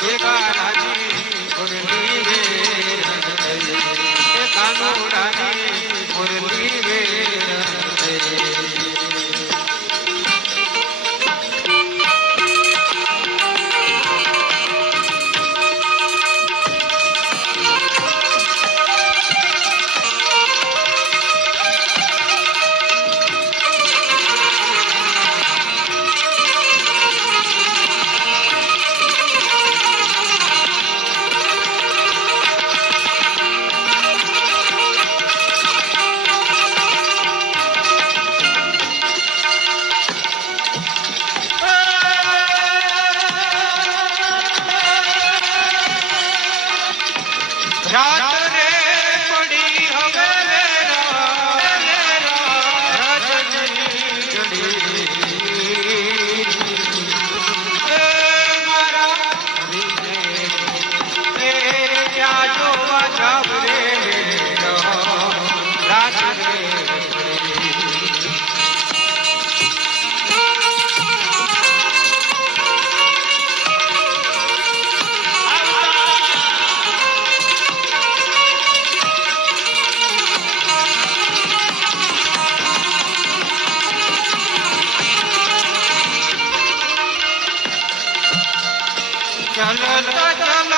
Fica ચલો